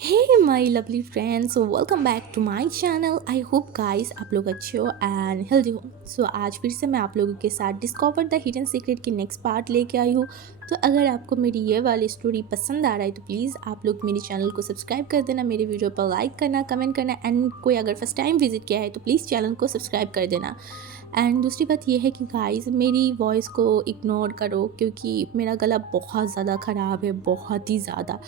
Hey my lovely friends, welcome back to my channel. I hope guys आप लोग अच्छे हो एंड हेल्दी हो। सो आज फिर से मैं आप लोगों के साथ डिस्कवर द हिडन सीक्रेट की नेक्स्ट पार्ट लेके आई हूँ। तो अगर आपको मेरी ये वाली स्टोरी पसंद आ रहा है तो प्लीज़ आप लोग मेरे चैनल को सब्सक्राइब कर देना, मेरे वीडियो पर लाइक करना, कमेंट करना एंड कोई अगर फर्स्ट टाइम विजिट किया है तो प्लीज़ चैनल को सब्सक्राइब कर देना। एंड दूसरी बात यह है कि गाइस मेरी वॉइस को इग्नोर करो क्योंकि मेरा गला बहुत ज़्यादा ख़राब है, बहुत ही ज़्यादा।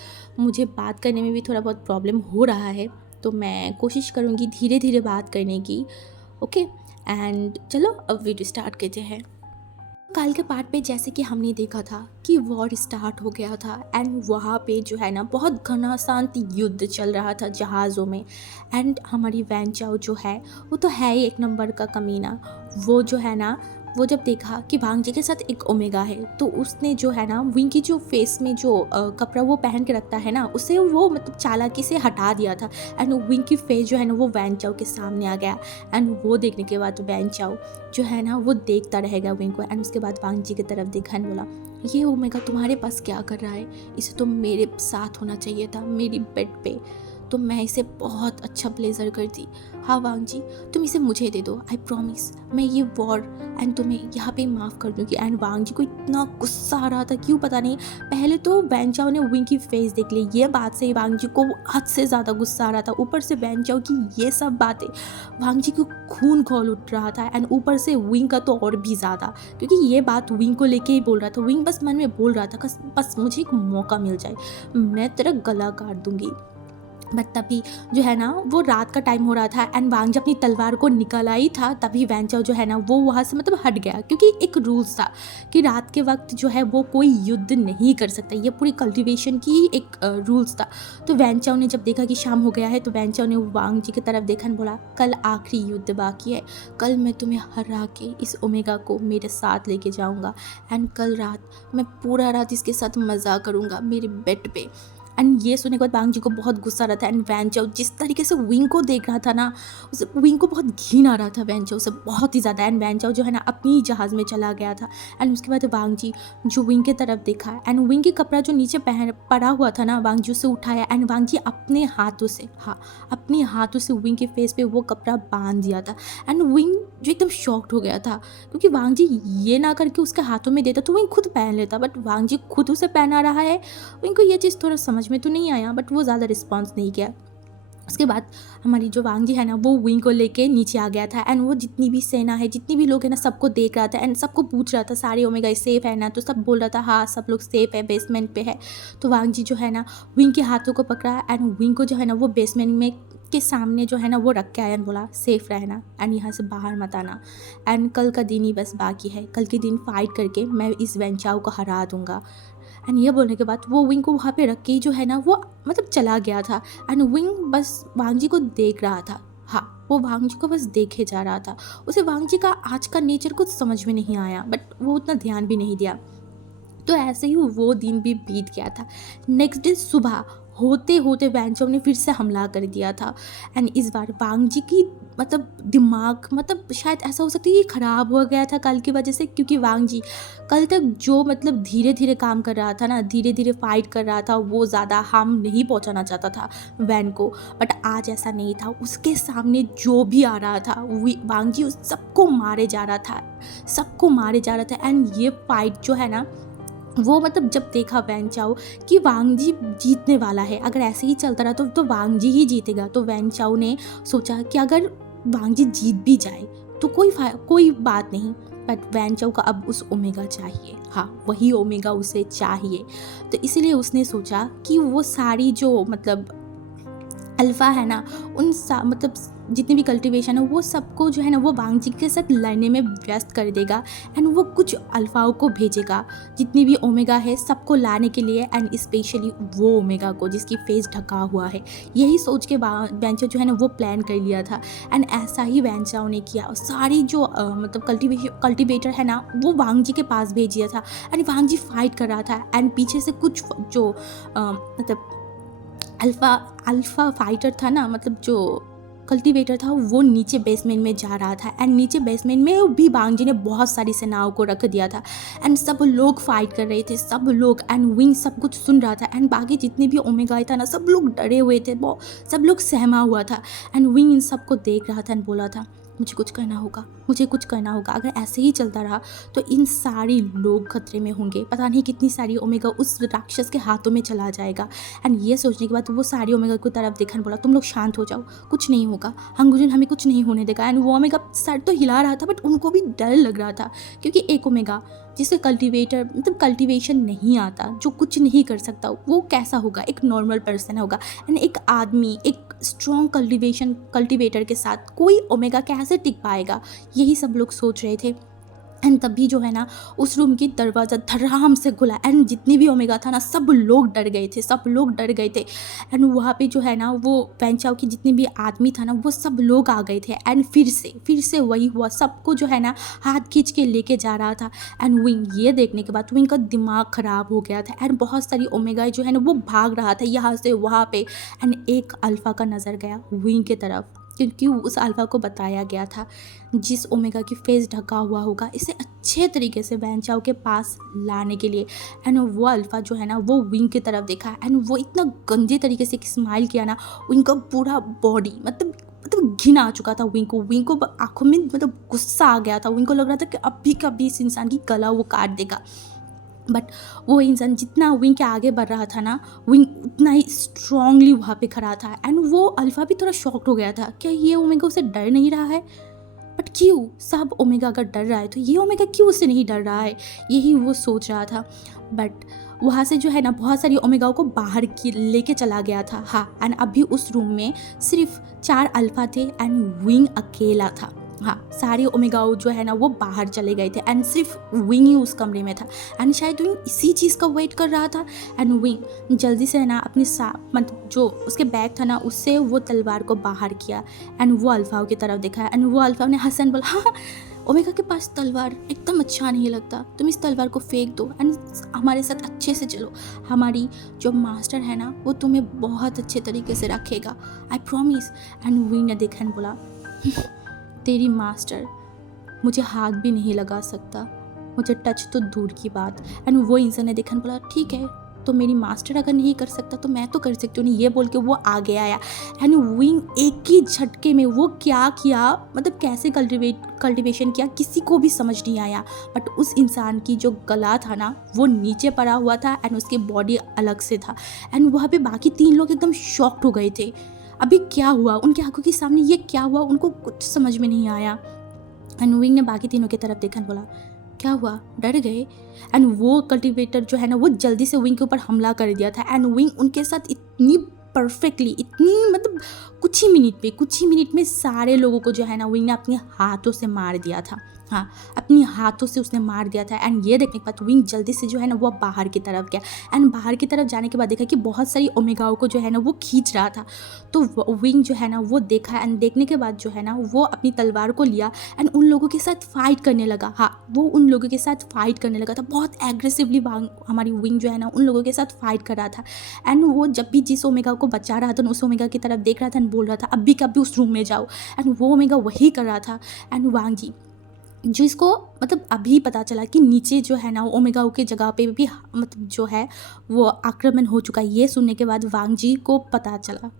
मुझे बात करने में भी थोड़ा बहुत प्रॉब्लम हो रहा है, तो मैं कोशिश करूँगी धीरे धीरे बात करने की। ओके, एंड चलो अब वीडियो स्टार्ट करते हैं। कल के पार्ट पे जैसे कि हमने देखा था कि वॉर स्टार्ट हो गया था एंड वहाँ पे जो है ना बहुत घमासान युद्ध चल रहा था जहाज़ों में। एंड हमारी वैन चाओ जो है वो तो है ही एक नंबर का कमीना। वो जो है ना, वो जब देखा कि वांग जी के साथ एक ओमेगा है तो उसने जो है ना विंग की जो फेस में जो कपड़ा वो पहन के रखता है ना, उसे वो मतलब चालाकी से हटा दिया था। एंड विंग की फेस जो है ना वो वैन चाओ के सामने आ गया। एंड वो देखने के बाद वैन चाओ जो है ना वो देखता रहेगा विंग को। एंड उसके बाद वांग जी की तरफ देखा एंड बोला, ये ओमेगा तुम्हारे पास क्या कर रहा है? इसे तो मेरे साथ होना चाहिए था, मेरी बेड पे। तो मैं इसे बहुत अच्छा प्लेजर करती। हाँ वांग जी, तुम इसे मुझे दे दो, आई प्रॉमिस मैं ये वॉर एंड तुम्हें यहाँ पे माफ़ कर दूँगी। एंड वांग जी को इतना गुस्सा आ रहा था, क्यों पता नहीं। पहले तो वैन चाओ ने विंग की फेस देख ली, ये बात से वांग जी को हद से ज़्यादा गुस्सा आ रहा था। ऊपर से वैन चाओ की ये सब बातें, वांग जी को खून खौल उठ रहा था। एंड ऊपर से विंग का तो और भी ज़्यादा, क्योंकि ये बात विंग को लेके ही बोल रहा था। विंग बस मन में बोल रहा था बस मुझे एक मौका मिल जाए, मैं तेरा गला काट दूँगी। बट तभी जो है ना वो रात का टाइम हो रहा था एंड वांग जब अपनी तलवार को निकल आई था तभी वैन चाओ जो है ना वो वहाँ से मतलब हट गया, क्योंकि एक रूल्स था कि रात के वक्त जो है वो कोई युद्ध नहीं कर सकता। ये पूरी कल्टीवेशन की एक रूल्स था। तो वैन चाओ ने जब देखा कि शाम हो गया है तो वैन चाओ ने वांग जी की तरफ देखा और बोला, कल आखिरी युद्ध बाकी है, कल मैं तुम्हें हरा के इस ओमेगा को मेरे साथ लेके जाऊँगा। एंड कल रात मैं पूरा रात इसके साथ मज़ा करूँगा मेरे बेड पे। एंड ये सुनने के बाद वांग जी को बहुत गुस्सा आ रहा था। एंड वैन चाओ जिस तरीके से विंग को देख रहा था ना, उसे विंग को बहुत घिन आ रहा था वैन चाओ से, बहुत ही ज़्यादा। एंड वैन चाओ जो है ना अपनी जहाज़ में चला गया था। एंड उसके बाद वांग जी जो विंग की तरफ देखा एंड विंग के कपड़ा जो नीचे पहन पड़ा हुआ था ना, वांग जी उसे उठाया एंड वांग जी अपने हाथों से, हाँ अपने हाथों से विंग के फेस पे वो कपड़ा बांध दिया था। एंड विंग जो एकदम शॉक्ड हो गया था, क्योंकि वांग जी ये ना करके उसके हाथों में देता तो विंग खुद पहन लेता, बट वांग जी खुद उसे पहना रहा है। उनको ये चीज़ थोड़ा समझ में तो नहीं आया, बट वो ज़्यादा रिस्पॉन्स नहीं किया। उसके बाद हमारी जो वांग जी है ना वो विंग को लेके नीचे आ गया था। एंड वो जितनी भी सेना है, जितनी भी लोग हैं ना, सबको देख रहा था एंड सबको पूछ रहा था सारे ओमेगा सेफ है ना, तो सब बोल रहा था हाँ सब लोग सेफ है, बेसमेंट पे है। तो वांग जी जो है ना विंग के हाथों को पकड़ा एंड विंग को जो है ना वो बेसमेंट में के सामने जो है ना वो रख के आया एंड बोला, सेफ रहना एंड यहाँ से बाहर मत आना। एंड कल का दिन ही बस बाकी है, कल के दिन फाइट करके मैं इस वेंचाओ को हरा दूंगा। एंड ये बोलने के बाद वो विंग को वहाँ पे रख के जो है ना वो मतलब चला गया था। एंड विंग बस वांग जी को देख रहा था, हाँ वो वांग जी को बस देखे जा रहा था। उसे वांग जी का आज का नेचर कुछ समझ में नहीं आया, बट वो उतना ध्यान भी नहीं दिया। तो ऐसे ही वो दिन भी बीत गया था। नेक्स्ट डे सुबह होते होते वैनचों ने फिर से हमला कर दिया था। एंड इस बार वांग जी की मतलब दिमाग मतलब शायद ऐसा हो सकता है कि ख़राब हो गया था कल की वजह से, क्योंकि वांग जी कल तक जो मतलब धीरे धीरे काम कर रहा था ना, धीरे धीरे फाइट कर रहा था, वो ज़्यादा हार्म नहीं पहुंचाना चाहता था वैन को। बट आज ऐसा नहीं था, उसके सामने जो भी आ रहा था वांग जी उस सबको मारे जा रहा था, सबको मारे जा रहा था। एंड ये फाइट जो है ना वो मतलब जब देखा वैन चाओ कि वांग जी जीतने वाला है, अगर ऐसे ही चलता रहा तो वांग जी ही जीतेगा, तो वैन चाओ ने सोचा कि अगर वांग जी जीत भी जाए तो कोई बात नहीं, बट वैन चाओ का अब उस ओमेगा चाहिए, हाँ वही ओमेगा उसे चाहिए। तो इसीलिए उसने सोचा कि वो सारी जो मतलब अल्फ़ा है ना, मतलब जितनी भी कल्टीवेशन है वो सबको जो है ना वो वांग जी के साथ लड़ने में व्यस्त कर देगा। एंड वो कुछ अल्फ़ाओं को भेजेगा, जितनी भी ओमेगा है सबको लाने के लिए, एंड स्पेशली वो ओमेगा को जिसकी फेस ढका हुआ है। यही सोच के वैंचाओ जो है ना वो प्लान कर लिया था। एंड ऐसा ही वैंचाओ ने किया, सारी जो मतलब कल्टिवेटर है ना वो वांग जी के पास भेज दिया था। एंड वांग जी फाइट कर रहा था एंड पीछे से कुछ जो मतलब अल्फ़ा फाइटर था ना, मतलब जो कल्टीवेटर था वो नीचे बेसमेंट में जा रहा था एंड नीचे बेसमेंट में भी वांग जी ने बहुत सारी सेनाओं को रख दिया था एंड सब लोग फाइट कर रहे थे, सब लोग, एंड विंग सब कुछ सुन रहा था एंड बाकी जितने भी ओमेगा था ना सब लोग डरे हुए थे, सब लोग सहमा हुआ था एंड विंग इन सबको देख रहा था एंड बोला था मुझे कुछ करना होगा, मुझे कुछ करना होगा, अगर ऐसे ही चलता रहा तो इन सारे लोग खतरे में होंगे, पता नहीं कितनी सारी ओमेगा उस राक्षस के हाथों में चला जाएगा। एंड ये सोचने के बाद वो सारी ओमेगा की तरफ देखा बोला तुम लोग शांत हो जाओ, कुछ नहीं होगा, हंगुजन हमें कुछ नहीं होने देगा। एंड वो ओमेगा सर तो हिला रहा था बट उनको भी डर लग रहा था क्योंकि एक ओमेगा जिसे कल्टीवेटर मतलब कल्टीवेशन नहीं आता, जो कुछ नहीं कर सकता, वो कैसा होगा, एक नॉर्मल पर्सन होगा एंड एक आदमी एक स्ट्रॉन्ग कल्टीवेटर के साथ कोई ओमेगा कैसे टिक पाएगा, यही सब लोग सोच रहे थे। एंड तभी जो है ना उस रूम की दरवाज़ा धड़ाम से खुला एंड जितनी भी ओमेगा था ना सब लोग डर गए थे, सब लोग डर गए थे एंड वहाँ पे जो है ना वो वैंचाओ की जितने भी आदमी था ना वो सब लोग आ गए थे एंड फिर से वही हुआ, सबको जो है ना हाथ खींच के लेके जा रहा था। एंड विंग ये देखने के बाद विंग का दिमाग ख़राब हो गया था एंड बहुत सारी ओमेगा जो है ना वो भाग रहा था यहाँ से वहाँ पे एंड एक अल्फ़ा का नज़र गया विंग के तरफ क्योंकि उस अल्फ़ा को बताया गया था जिस ओमेगा की फेस ढका हुआ होगा इसे अच्छे तरीके से वैंचाओ के पास लाने के लिए। एंड वो अल्फ़ा जो है ना वो विंग की तरफ देखा एंड वो इतना गंदे तरीके से स्माइल किया ना, विंग का पूरा बॉडी मतलब घिन आ चुका था विंग को आंखों में मतलब गुस्सा आ गया था। विंग को लग रहा था कि अभी कभी इस इंसान की गला वो काट देगा, बट वो इंसान जितना विंग के आगे बढ़ रहा था ना विंग उतना ही स्ट्रांगली वहाँ पे खड़ा था एंड वो अल्फ़ा भी थोड़ा शॉक्ड हो गया था, क्या ये ओमेगा उसे डर नहीं रहा है, बट क्यों, सब ओमेगा अगर डर रहा है तो ये ओमेगा क्यों उससे नहीं डर रहा है, यही वो सोच रहा था। बट वहाँ से जो है ना बहुत सारी ओमेगाओं को बाहर की लेके चला गया था। हाँ, एंड अभी उस रूम में सिर्फ 4 अल्फ़ा थे एंड विंग अकेला था। हाँ, सारे ओमेगाओ जो है ना वो बाहर चले गए थे एंड सिर्फ विंग ही उस कमरे में था एंड शायद विंग इसी चीज़ का वेट कर रहा था। एंड विंग जल्दी से है ना अपनी मतलब जो उसके बैग था ना उससे वो तलवार को बाहर किया एंड वो अल्फ़ाओं की तरफ देखा एंड वो अल्फ़ा ने हसन बोला हाँ ओमेगा के पास तलवार एकदम अच्छा नहीं लगता, तुम इस तलवार को फेंक दो एंड हमारे साथ अच्छे से चलो, हमारी जो मास्टर है ना वो तुम्हें बहुत अच्छे तरीके से रखेगा, आई प्रॉमिस। एंड विंग ने देखा एंड बोला तेरी मास्टर मुझे हाथ भी नहीं लगा सकता, मुझे टच तो दूर की बात। एंड वो इंसान ने देखा बोला ठीक है तो मेरी मास्टर अगर नहीं कर सकता तो मैं तो कर सकती हूँ, ये बोल के वो आगे आया एंड विंग एक ही झटके में वो क्या किया मतलब कैसे कल्टिवेशन किया किसी को भी समझ नहीं आया। बट उस इंसान की जो गला था ना वो नीचे पड़ा हुआ था एंड उसकी बॉडी अलग से था एंड वहाँ पे बाकी 3 लोग एकदम शॉक्ड हो गए थे, अभी क्या हुआ, उनकी आंखों के सामने ये क्या हुआ, उनको कुछ समझ में नहीं आया। एंड विंग ने बाकी तीनों की तरफ देखा बोला क्या हुआ, डर गए। एंड वो कल्टीवेटर जो है ना वो जल्दी से विंग के ऊपर हमला कर दिया था एंड विंग उनके साथ इतनी परफेक्टली इतनी मतलब कुछ ही मिनट में सारे लोगों को जो है ना विंग ने अपने हाथों से मार दिया था। हाँ, अपनी हाथों से उसने मार दिया था एंड ये देखने के बाद विंग जल्दी से जो है ना वो बाहर की तरफ गया एंड बाहर की तरफ जाने के बाद देखा कि बहुत सारी ओमेगाओं को जो है ना वो खींच रहा था। तो विंग जो है ना वो देखा एंड देखने के बाद जो है ना वो अपनी तलवार को लिया एंड उन लोगों के साथ फाइट करने लगा। हाँ, वो उन लोगों के साथ फाइट करने लगा था, बहुत एग्रेसिवली हमारी विंग जो है ना उन लोगों के साथ फाइट कर रहा था एंड वो जब भी जिस ओमेगा को बचा रहा था उस ओमेगा की तरफ देख रहा था एंड बोल रहा था अभी कभी उस रूम में जाओ एंड वो ओमेगा वही कर रहा था। एंड वांग जी जिसको मतलब अभी पता चला कि नीचे जो है ना ओमेगाओं की जगह पे भी मतलब जो है वो आक्रमण हो चुका है, ये सुनने के बाद वांग जी को पता चला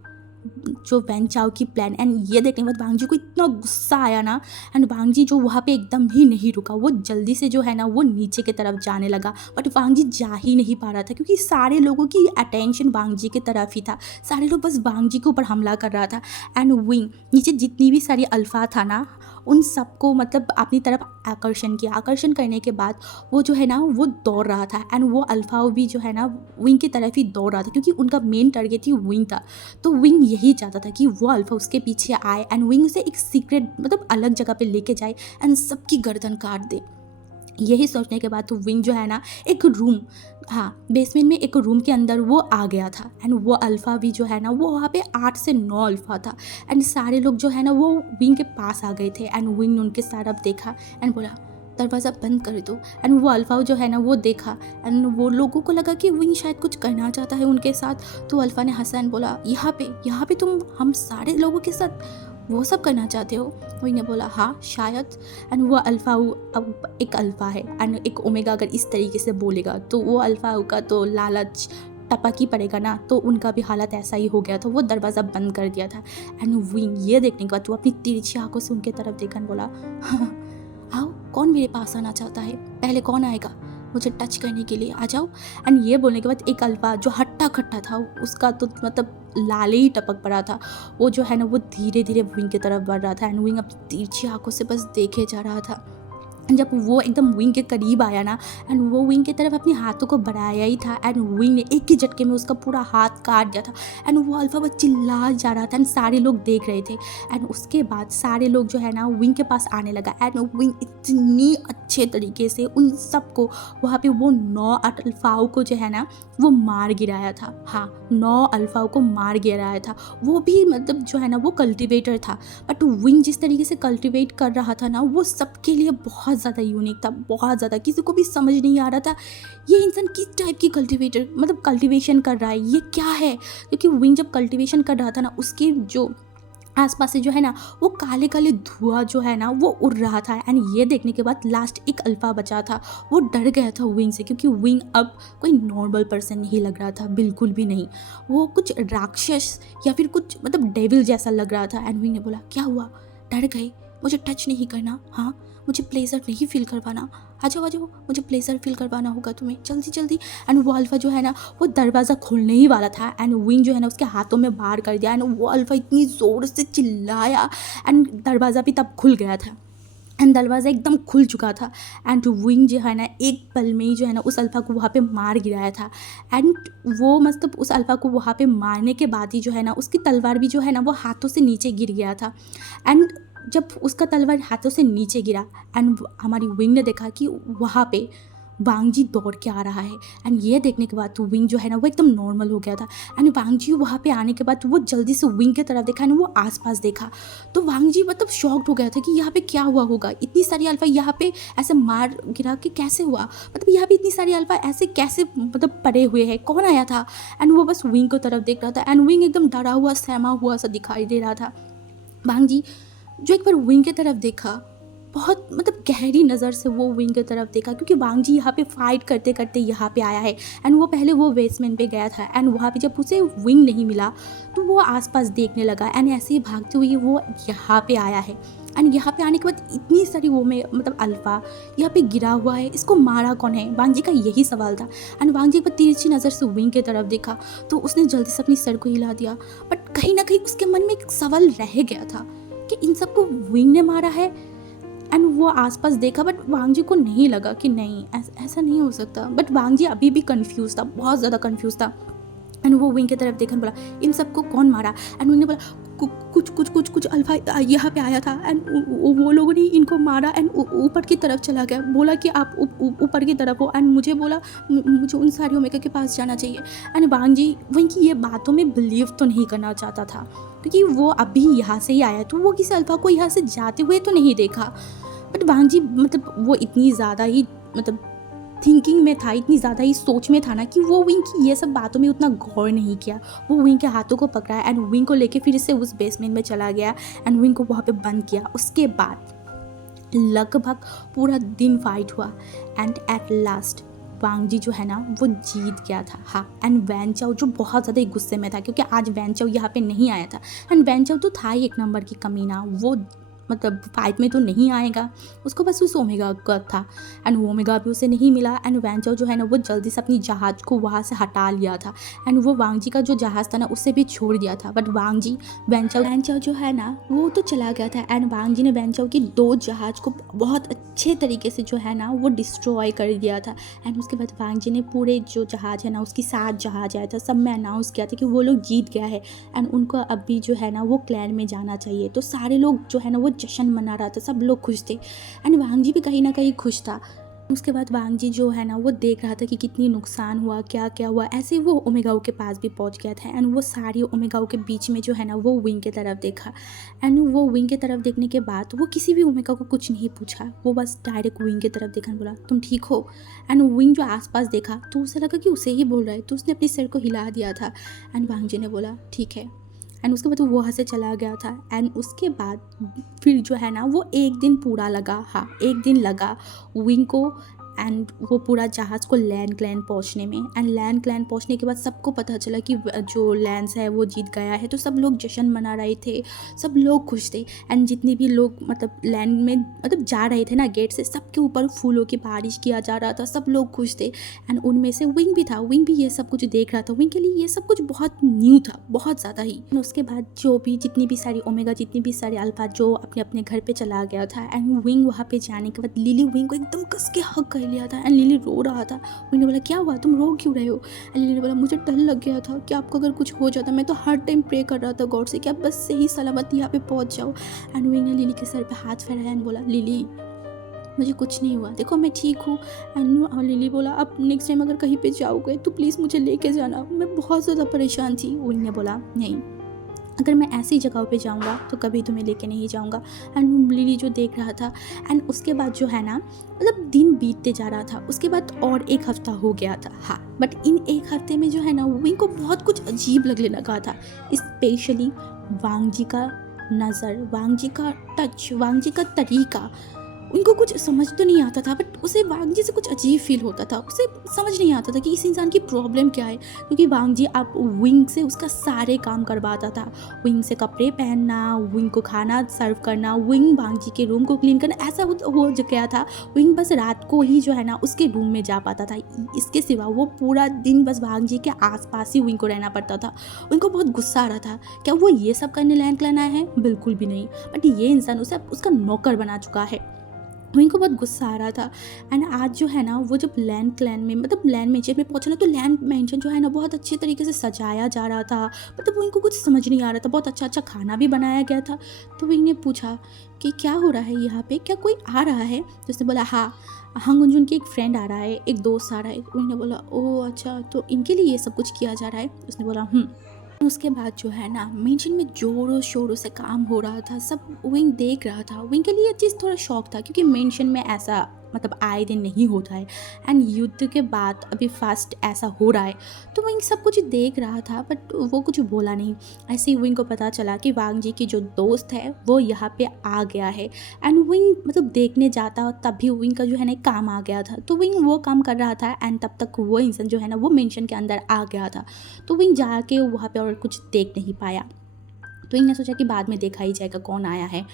जो वैंचाओ की प्लान एंड ये देखने के बाद वांग जी को इतना गुस्सा आया ना एंड वांग जी जो वहाँ पे एकदम ही नहीं रुका, वो जल्दी से जो है ना वो नीचे की तरफ जाने लगा। बट वांग जी जा ही नहीं पा रहा था क्योंकि सारे लोगों की अटेंशन वांग जी की तरफ ही था, सारे लोग बस वांग जी के ऊपर हमला कर रहा था। एंड विंग नीचे जितनी भी सारी अल्फा था ना उन सबको मतलब अपनी तरफ आकर्षण करने के बाद वो जो है ना वो दौड़ रहा था एंड वो अल्फाओ भी जो है ना विंग की तरफ ही दौड़ रहा था क्योंकि उनका मेन टारगेट ही विंग था। तो विंग यही चाहता था कि वो अल्फा उसके पीछे आए एंड विंग उसे एक सीक्रेट मतलब अलग जगह पे लेके जाए एंड सबकी गर्दन काट दे। यही सोचने के बाद तो विंग जो है ना एक रूम, हाँ बेसमेंट में एक रूम के अंदर वो आ गया था एंड वो अल्फ़ा भी जो है ना वो वहाँ पे 8 से 9 अल्फ़ा था एंड सारे लोग जो है ना वो विंग के पास आ गए थे एंड विंग ने उनके साथ अब देखा एंड बोला दरवाज़ा बंद कर दो। एंड वो अल्फ़ा जो है ना वो देखा, एंड वो लोगों को लगा कि विंग शायद कुछ करना चाहता है उनके साथ। तो अल्फ़ा ने हंसा एंड बोला, यहाँ पे तुम हम सारे लोगों के साथ वो सब करना चाहते हो? विंग ने बोला हाँ शायद। एंड वो अल्फ़ा अब एक अल्फ़ा है एंड एक ओमेगा अगर इस तरीके से बोलेगा तो वो अल्फ़ा का तो लालच टपक ही पड़ेगा ना, तो उनका भी हालत ऐसा ही हो गया था। वो दरवाज़ा बंद कर दिया था। एंड विंग ये देखने के बाद वो अपनी तिरछी आंखों से उनके तरफ देखा और बोला, हाँ, आओ, कौन मेरे पास आना चाहता है? पहले कौन आएगा मुझे टच करने के लिए? आ जाओ। एंड ये बोलने के बाद एक अल्फा जो हट्टा खट्टा था, उसका तो मतलब लाले ही टपक पड़ा था। वो जो है ना वो धीरे धीरे विंग की तरफ बढ़ रहा था एंड विंग अपनी तिरछी आंखों से बस देखे जा रहा था। जब वो एकदम विंग के करीब आया ना, एंड वो विंग की तरफ अपने हाथों को बढ़ाया ही था, एंड विंग ने एक ही झटके में उसका पूरा हाथ काट दिया था। एंड वो अल्फा बस चिल्ला जा रहा था एंड सारे लोग देख रहे थे। एंड उसके बाद सारे लोग जो है ना विंग के पास आने लगा, एंड विंग इतनी अच्छे तरीके से उन सबको वहाँ पे वो 9 अल्फाओं को जो है ना वो मार गिराया था। हाँ, 9 अल्फाओं को मार गिराया था। वो भी मतलब जो है ना वो कल्टिवेटर था, बट विंग जिस तरीके से कल्टिवेट कर रहा था ना वो सबके लिए बहुत ज़्यादा यूनिक था, बहुत ज़्यादा। किसी को भी समझ नहीं आ रहा था ये इंसान किस टाइप की कल्टिवेटर मतलब कल्टिवेशन कर रहा है, ये क्या है। क्योंकि विंग जब कल्टिवेशन कर रहा था ना उसके जो आसपास से जो है ना वो काले काले धुआं जो है ना वो उड़ रहा था। एंड ये देखने के बाद लास्ट एक अल्फा बचा था, वो डर गया था विंग से, क्योंकि विंग अब कोई नॉर्मल पर्सन नहीं लग रहा था, बिल्कुल भी नहीं। वो कुछ राक्षस या फिर कुछ मतलब डेविल जैसा लग रहा था। एंड विंग ने बोला, क्या हुआ, डर गए? मुझे टच नहीं करना, हाँ, मुझे प्लेजर नहीं फील करवाना, आ जाओ मुझे प्लेजर फील करवाना होगा तुम्हें, जल्दी जल्दी। एंड वो अल्फा जो है ना वो दरवाज़ा खोलने ही वाला था, एंड विंग जो है ना उसके हाथों में बाहर कर दिया। एंड वो अल्फा इतनी ज़ोर से चिल्लाया एंड दरवाज़ा भी तब खुल गया था, एंड दरवाज़ा एकदम खुल चुका था। एंड विंग जो है ना एक पल में ही जो है ना उस अल्फ़ा को वहाँ पे मार गिराया था। एंड वो मतलब उस अल्फ़ा को वहाँ पे मारने के बाद ही जो है ना उसकी तलवार भी जो है ना वो हाथों से नीचे गिर गया था। एंड जब उसका तलवार हाथों से नीचे गिरा, एंड हमारी विंग ने देखा कि वहाँ पे वांगजी दौड़ के आ रहा है। एंड ये देखने के बाद तो विंग जो है ना वो एकदम नॉर्मल हो गया था। एंड वांगजी वहाँ पे आने के बाद वो जल्दी से विंग की तरफ देखा, एंड वो आसपास देखा, तो वांगजी मतलब शॉक्ड हो गया था कि यहाँ पे क्या हुआ होगा, इतनी सारी अल्फा यहाँ पे ऐसे मार गिरा के कैसे हुआ, मतलब यहाँ पे इतनी सारी अल्फा ऐसे कैसे मतलब पड़े हुए हैं, कौन आया था। एंड वो बस विंग की तरफ देख रहा था, एंड विंग एकदम डरा हुआ सहमा हुआ सा दिखाई दे रहा था। वांगजी जो एक बार विंग की तरफ देखा, बहुत मतलब गहरी नज़र से वो विंग की तरफ देखा, क्योंकि वांगजी यहाँ पे फाइट करते करते यहाँ पे आया है। एंड वो पहले वो बेसमेंट पे गया था, एंड वहाँ पे जब उसे विंग नहीं मिला तो वो आसपास देखने लगा, एंड ऐसे ही भागते हुए वो यहाँ पे आया है। एंड यहाँ पे आने के बाद इतनी सारी वो में मतलब अल्फा यहाँ पे गिरा हुआ है, इसको मारा कौन है, वांगजी का यही सवाल था। एंड वांगजी पर तिरछी नज़र से विंग की तरफ देखा तो उसने जल्दी से अपनी सर को हिला दिया, बट कहीं ना कहीं उसके मन में एक सवाल रह गया था कि इन सबको विंग ने मारा है। एंड वो आसपास देखा, बट वांगजी को नहीं लगा कि नहीं ऐसा नहीं हो सकता। बट वांगजी अभी भी कंफ्यूज था, बहुत ज़्यादा कंफ्यूज था। एंड वो विंग की तरफ देखा, बोला, इन सबको कौन मारा? एंड विंग ने बोला, कुछ अल्फा यहाँ पे आया था, एंड वो लोगों ने इनको मारा, एंड ऊपर की तरफ चला गया, बोला कि आप ऊपर की तरफ हो, एंड मुझे बोला मुझे उन सारी ओमेगा के पास जाना चाहिए। एंड वांगजी विंग की ये बातों में बिलीव तो नहीं करना चाहता था, क्योंकि वो अभी यहाँ से ही आया, तो वो किसी अल्फा को यहाँ से जाते हुए तो नहीं देखा। बट वांगजी मतलब वो इतनी ज़्यादा ही मतलब थिंकिंग में था, इतनी ज़्यादा ही सोच में था ना कि वो विंग की ये सब बातों में उतना गौर नहीं किया। वो विंग के हाथों को पकड़ा एंड विंग को लेके फिर से उस बेसमेंट में चला गया, एंड विंग को वहाँ पे बंद किया। उसके बाद लगभग पूरा दिन फाइट हुआ, एंड एट लास्ट वांगजी जो है ना वो जीत गया था। हाँ, एंड वैन चाओ जो बहुत ज़्यादा ही गुस्से में था, क्योंकि आज वैन चाओ यहाँ पे नहीं आया था, एंड वैन चाओ तो था ही एक नंबर की कमीना, वो मतलब फाइट में तो नहीं आएगा, उसको बस उस ओमेगा का था, एंड वो ओमेगा भी उसे नहीं मिला। एंड वैन चाओ जो है ना वो जल्दी से अपनी जहाज़ को वहाँ से हटा लिया था, एंड वो वांगजी का जो जहाज़ था ना उससे भी छोड़ दिया था। बट वांगजी वैन चाओ जो है ना वो तो चला गया था, एंड वांगजी ने वैन चाओ की 2 जहाज़ को बहुत अच्छे तरीके से जो है ना वो डिस्ट्रॉय कर दिया था। एंड उसके बाद वांगजी ने पूरे जो जहाज़ है ना उसकी 7 जहाज़ आया था, सब में अनाउंस किया था कि वो लोग जीत गया है, एंड उनको अभी जो है ना वो क्लैन में जाना चाहिए। तो सारे लोग जो है ना वो जश्न मना रहा था, सब लोग खुश थे, एंड वांगजी भी कहीं ना कहीं खुश था। उसके बाद वांग जी जो है ना वो देख रहा था कि कितनी नुकसान हुआ, क्या क्या हुआ। ऐसे ही वो ओमेगाओ के पास भी पहुंच गया था एंड वो सारी ओमेगाओ के बीच में जो है ना वो विंग की तरफ देखा। एंड वो विंग की तरफ देखने के बाद वो किसी भी ओमेगा को कुछ नहीं पूछा, वो बस डायरेक्ट विंग की तरफ देखा, बोला तुम ठीक हो। एंड विंग जो आसपास देखा तो उसे लगा कि उसे ही बोल रहा है, तो उसने अपनी सिर को हिला दिया था। एंड वांग जी ने बोला ठीक है। एंड उसके बाद वो वहाँ से चला गया था। एंड उसके बाद फिर जो है ना वो एक दिन पूरा लगा, हाँ एक दिन लगा विंग को एंड वो पूरा जहाज़ को लैंड क्लैन पहुंचने में। एंड लैंड क्लैन पहुंचने के बाद सबको पता चला कि जो लैंस है वो जीत गया है, तो सब लोग जश्न मना रहे थे, सब लोग खुश थे। एंड जितने भी लोग मतलब लैंड में मतलब जा रहे थे ना गेट से, सबके ऊपर फूलों की बारिश किया जा रहा था, सब लोग खुश थे। एंड उनमें से विंग भी था, विंग भी ये सब कुछ देख रहा था। विंग के लिए ये सब कुछ बहुत न्यू था, बहुत ज़्यादा ही। उसके बाद जो भी जितनी भी सारी ओमेगा, जितनी भी सारे अल्फा जो अपने अपने घर पे चला गया था। एंड विंग वहाँ पे जाने के बाद लिली विंग को एकदम कस के हक कर लिया था। एंड लिली रो रहा था। विंग ने बोला क्या हुआ, तुम रो क्यों रहे हो। एंड लिली ने बोला मुझे डर लग गया था कि आपको अगर कुछ हो जाता, मैं तो हर टाइम प्रे कर रहा था गॉड से कि आप बस सही सलामत यहाँ पे पहुँच जाओ। एंड विंग ने लिली के सर पे हाथ फेराया एंड बोला लिली मुझे कुछ नहीं हुआ, देखो मैं ठीक हूँ। एंड लिली बोला अब नेक्स्ट टाइम अगर कहीं पे जाओगे तो प्लीज़ मुझे लेके जाना, मैं बहुत ज़्यादा परेशान थी। विंग ने बोला नहीं, अगर मैं ऐसी जगहों पे जाऊंगा तो कभी तुम्हें लेके नहीं जाऊंगा। एंड लिली जो देख रहा था। एंड उसके बाद जो है ना मतलब दिन बीतते जा रहा था। उसके बाद और एक हफ्ता हो गया था, हाँ बट इन एक हफ्ते में जो है ना विंग को बहुत कुछ अजीब लगने लगा था। स्पेशली वांग जी का नज़र, वांग जी का टच, वांग जी का तरीका। उनको कुछ समझ तो नहीं आता था, बट उसे वांग जी से कुछ अजीब फील होता था। उसे समझ नहीं आता था कि इस इंसान की प्रॉब्लम क्या है, क्योंकि वांग जी आप विंग से उसका सारे काम करवाता था। विंग से कपड़े पहनना, विंग को खाना सर्व करना, विंग वांग जी के रूम को क्लीन करना, ऐसा हो गया था। विंग बस रात को ही जो है ना उसके रूम में जा पाता था, इसके सिवा वो पूरा दिन बस वांग जी के आसपास ही विंग को रहना पड़ता था। उनको बहुत गुस्सा आ रहा था, क्या वो ये सब करने लैंड क्लैन आया है, बिल्कुल भी नहीं, बट ये इंसान उसे उसका नौकर बना चुका है। विंग को बहुत गुस्सा आ रहा था। एंड आज जो है ना वो जब लैंड क्लैन में मतलब लैंड मेंशन में पहुंचा ना, तो लैंड मेंशन जो है ना बहुत अच्छे तरीके से सजाया जा रहा था। मतलब विंग को कुछ समझ नहीं आ रहा था, बहुत अच्छा अच्छा खाना भी बनाया गया था। तो विंग ने पूछा कि क्या हो रहा है यहाँ पे, क्या कोई आ रहा है। तो उसने बोला हाँ, हांगुंजुन की एक फ्रेंड आ रहा है, एक दोस्त आ रहा है। विंग ने बोला ओह अच्छा, तो इनके लिए ये सब कुछ किया जा रहा है। उसने बोला उसके बाद जो है ना मेंशन में जोरों शोरों से काम हो रहा था, सब विंग देख रहा था। विंग के लिए ये चीज़ थोड़ा शौक था, क्योंकि मेंशन में ऐसा मतलब आए दिन नहीं होता है। एंड युद्ध के बाद अभी फास्ट ऐसा हो रहा है, तो विंग सब कुछ देख रहा था बट वो कुछ बोला नहीं। ऐसे ही विंग को पता चला कि वांग जी की जो दोस्त है वो यहाँ पे आ गया है। एंड विंग मतलब देखने जाता तभी विंग का जो है ना काम आ गया था, तो विंग वो काम कर रहा था। एंड तब तक वो इंसान जो है ना वो मेंशन के अंदर आ गया था, तो विंग जाके वहाँ पे और कुछ देख नहीं पाया। तो विंग ने सोचा कि बाद में देखा ही जाएगा कौन आया है।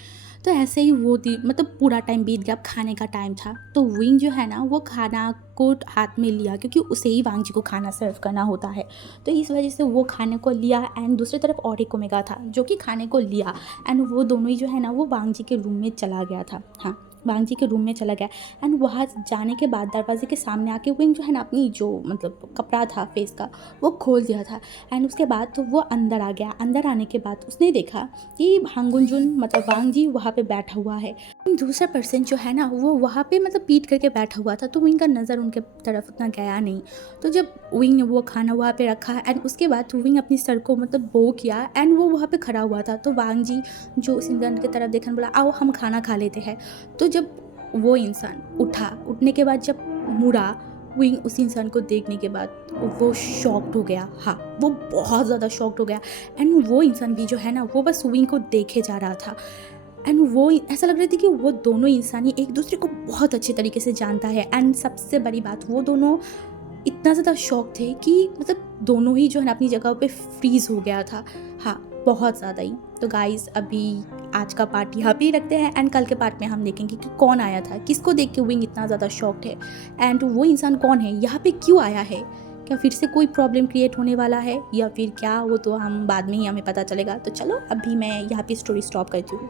तो ऐसे ही वो मतलब पूरा टाइम बीत गया, अब खाने का टाइम था। तो विंग जो है ना वो खाना को हाथ में लिया, क्योंकि उसे ही वांग जी को खाना सर्व करना होता है, तो इस वजह से वो खाने को लिया। एंड दूसरी तरफ और एक ओमेगा था जो कि खाने को लिया। एंड वो दोनों ही जो है ना वो वांग जी के रूम में चला गया था, हाँ वांग जी के रूम में चला गया। एंड वहाँ जाने के बाद दरवाजे के सामने आके विंग जो है ना अपनी जो मतलब कपड़ा था फेस का वो खोल दिया था। एंड उसके बाद तो वो अंदर आ गया। अंदर आने के बाद उसने देखा कि हांगुंजुन मतलब वांग जी वहाँ पे बैठा हुआ है। दूसरा पर्सन जो है ना वो वहाँ पे मतलब पीट करके बैठा हुआ था, तो विंग का नज़र उनके तरफ उतना गया नहीं। तो जब विंग ने वो खाना वहाँ पे रखा एंड उसके बाद विंग अपनी सर को मतलब बो किया एंड वो वहाँ पे खड़ा हुआ था, तो वांग जी जो उस इंसान की तरफ देखने बोला आओ हम खाना खा लेते हैं। तो जब वो इंसान उठा, उठने के बाद जब मुड़ा, विंग उस इंसान को देखने के बाद वो शॉक्ड हो गया, हाँ वो बहुत ज़्यादा शॉक्ड हो गया। एंड वो इंसान भी जो है ना वो बस विंग को देखे जा रहा था। एंड वो ऐसा लग रही थी कि वो दोनों इंसान ही एक दूसरे को बहुत अच्छे तरीके से जानता है। एंड सबसे बड़ी बात, वो दोनों इतना ज़्यादा शौक थे कि मतलब दोनों ही जो है ना अपनी जगह पे फ्रीज हो गया था, हाँ बहुत ज़्यादा ही। तो गाइस अभी आज का पार्ट यहाँ पे ही रखते हैं एंड कल के पार्ट में हम देखेंगे कि कौन आया था, किसको देख के विंग इतना ज़्यादा शॉक्ड है एंड वो इंसान कौन है, यहाँ पे क्यों आया है, क्या फिर से कोई प्रॉब्लम क्रिएट होने वाला है या फिर क्या, वो तो हम बाद में ही हमें पता चलेगा। तो चलो अभी मैं यहाँ पे स्टोरी स्टॉप करती हूँ।